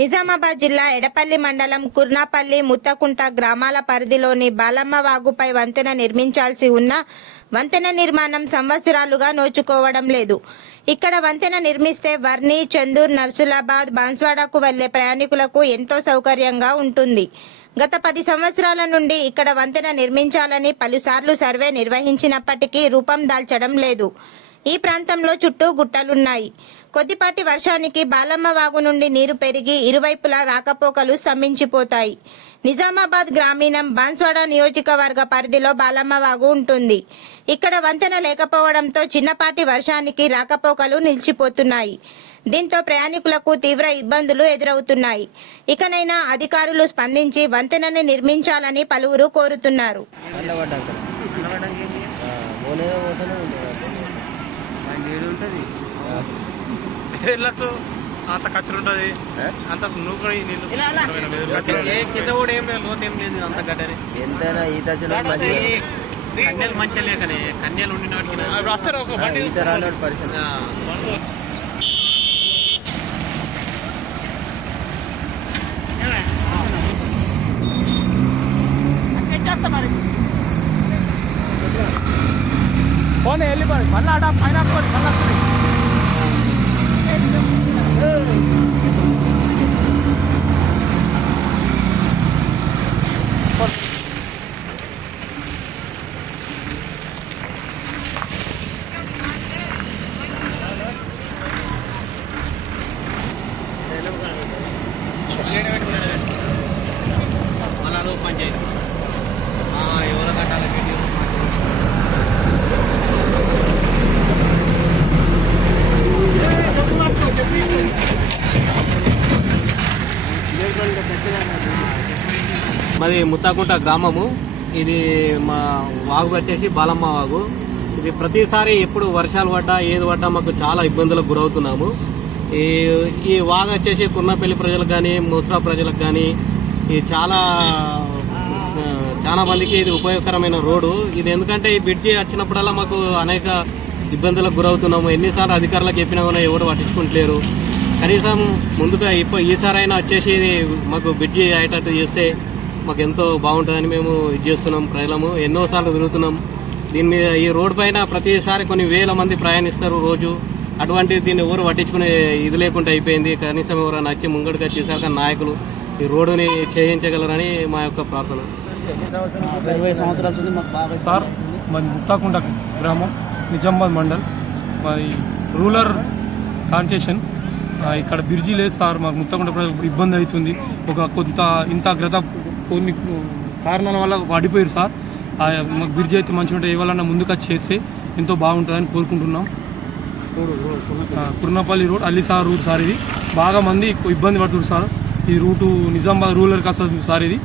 నిజామాబాద్ జిల్లా ఎడపల్లి మండలం కుర్నాపల్లి ముత్తకుంట గ్రామాల పరిధిలోని బాలమ్మ వాగుపై వంతెన నిర్మించాల్సి ఉన్న వంతెన నిర్మాణం సంవత్సరాలుగా నోచుకోవడం లేదు. ఇక్కడ వంతెన నిర్మిస్తే వర్ణి చందూర్ నర్సులాబాద్ బాన్స్వాడకు వెళ్ళే ప్రయాణికులకు ఎంతో సౌకర్యంగా ఉంటుంది. గత పది సంవత్సరాల నుండి ఇక్కడ వంతెన నిర్మించాలని పలుసార్లు సర్వే నిర్వహించినప్పటికీ రూపం దాల్చడం లేదు. ఈ ప్రాంతంలో చుట్టూ గుట్టలున్నాయి. కొద్దిపాటి వర్షానికి బాలమ్మ వాగు నుండి నీరు పెరిగి ఇరువైపులా రాకపోకలు స్తంభించిపోతాయి. నిజామాబాద్ గ్రామీణం బాన్స్వాడ నియోజకవర్గ పరిధిలో బాలమ్మ వాగు ఉంటుంది. ఇక్కడ వంతెన లేకపోవడంతో చిన్నపాటి వర్షానికి రాకపోకలు నిలిచిపోతున్నాయి. దీంతో ప్రయాణికులకు తీవ్ర ఇబ్బందులు ఎదురవుతున్నాయి. ఇకనైనా అధికారులు స్పందించి వంతెనని నిర్మించాలని పలువురు కోరుతున్నారు. వెళ్ళచ్చు. అంత ఖర్చులు ఉంటుంది? అంత నీళ్ళు. ఏ కింద కూడా ఏం లేదు లోతు ఏం లేదు అంత గడ్డని ఎంతైనా ఈత వచ్చిన మంచిగా కన్యలు మంచిగా లేకనే కన్యలు ఉండిన వాటికి వస్తారు ఒక ఫోన్ వెళ్ళిపోయి మళ్ళీ ఆడ పైన మళ్ళీ మరి పంచాయతీ కట్టాలి పెట్టి మాది ముత్తాకుంట గ్రామము. ఇది మా వాగు వచ్చేసి బాలమ్మ వాగు. ఇది ప్రతిసారి ఎప్పుడు వర్షాలు పడ్డా ఏది పడ్డా మాకు చాలా ఇబ్బందులకు గురవుతున్నాము. ఈ ఈ వాగు వచ్చేసి కున్నపల్లి ప్రజలకు కానీ ముసరా ప్రజలకు కానీ ఇది చాలా చాలా మందికి ఇది ఉపయోగకరమైన రోడ్డు. ఇది ఎందుకంటే ఈ బ్రిడ్జి వచ్చినప్పుడల్లా మాకు అనేక ఇబ్బందులకు గురవుతున్నాము. ఎన్నిసార్లు అధికారులకు చెప్పినా కూడా ఎవరు పట్టించుకుంటలేరు. కనీసం ముందుగా ఇప్పుడు ఈసారైనా వచ్చేసి మాకు బ్రిడ్జి అయ్యేటట్టు చేస్తే మాకు ఎంతో బాగుంటుందని మేము ఇది చేస్తున్నాం ప్రజలము. ఎన్నోసార్లు తిరుగుతున్నాం. దీని మీద ఈ రోడ్డు పైన ప్రతిసారి కొన్ని వేల మంది ప్రయాణిస్తారు రోజు. అటువంటి దీన్ని ఎవరు పట్టించుకునే ఇది లేకుండా అయిపోయింది. కనీసం ఎవరైనా వచ్చి ముంగడికి వచ్చేసరికి నాయకులు ఈ రోడ్డుని చేయించగలరని మా యొక్క ప్రార్థన. ఇరవై సంవత్సరాల సార్ మాది ముత్తాకుంట గ్రామం నిజామాబాద్ మండల్. మాది రూరల్ కాన్స్టేషన్ ఇక్కడ బ్రిడ్జి లేదు సార్ మాకు ముత్తకుంట ఇబ్బంది అవుతుంది. ఒక కొంత ఇంత గత కొన్ని కారణాల వల్ల పడిపోయారు సార్. మాకు బ్రిడ్జి అయితే మంచిగా ఉంటే ఇవ్వాలన్నా ముందుకు వచ్చి చేస్తే ఎంతో బాగుంటుందని కోరుకుంటున్నాం. కుర్నపల్లి రోడ్ అల్లి సార్ రూట్ సార్ ఇది. బాగా మంది ఇబ్బంది పడుతుంది సార్. ఈ రూటు నిజామాబాద్ రూరల్కి వస్తుంది సార్ ఇది.